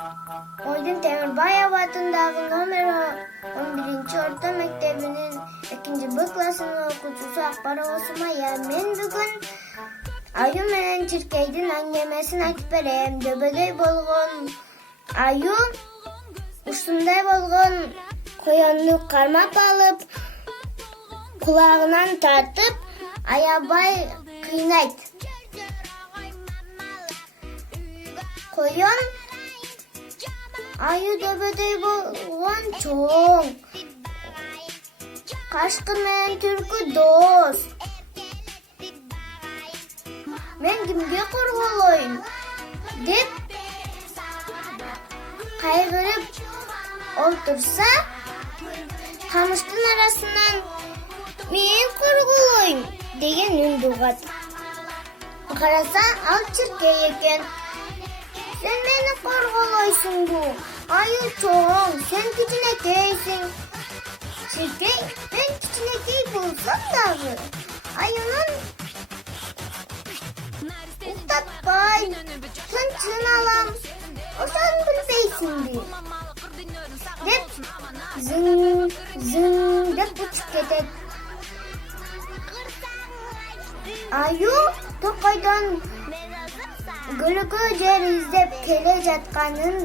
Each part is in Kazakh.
Oydun Temirbayev atındагы номер 11 orta mektebi'nin 2. klasının okutusu Akbarова Sumaya. Men bugün Ayu menen Çirkey'din annemesini açıp bereyim. Döböдөй bolgon Ayu ушундай болгон коянны кармап алып, кулагынан тартып, аябай кыйнайт. Koyon Ayu döböдөй болгон чоң. Кашкы менен түркү дос. Мен кимге корголойм деп кайгырып олтурса, камыштын арасынан мен корголойм деген үн дугат. Караса, ал Чиркей экен. Sen meni korgoloysun bu. Ayu çoğun, sen kichinekeysin. Çirkey, ben kichinekey bolsam dağı. Ayunun uktatpay, tınçın alam. O sen bilbeysin bir. Dep, zın, zın dep uçup ketet. Ayu Tokay'dan gölgö jer izdep kele жатканын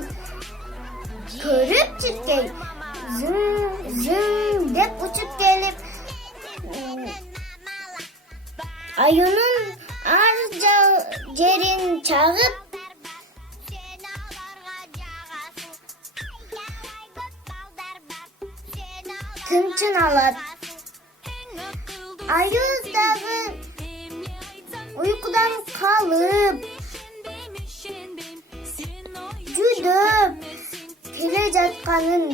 көрүп Чиркей зың зың деп учуп келип Аюнун ар жерин чагып тынчын алат. Аю дагы уйкудан калып жүдөп келе жатканын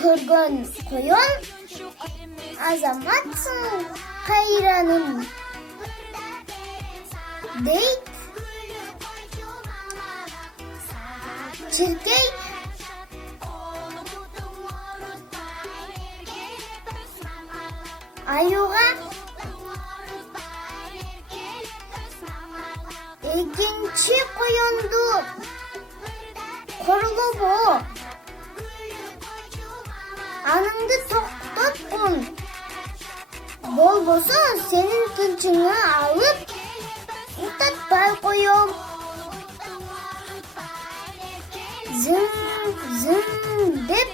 көргөн коyon азаматсың кайраным дейт. Чиркей Аюга экинчи коyonду korulobо, anыңды токтотпун, болбосо сенин тынчыңы алып уктатпай коем. Зың зың деп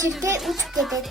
Чиркей учуп кетет.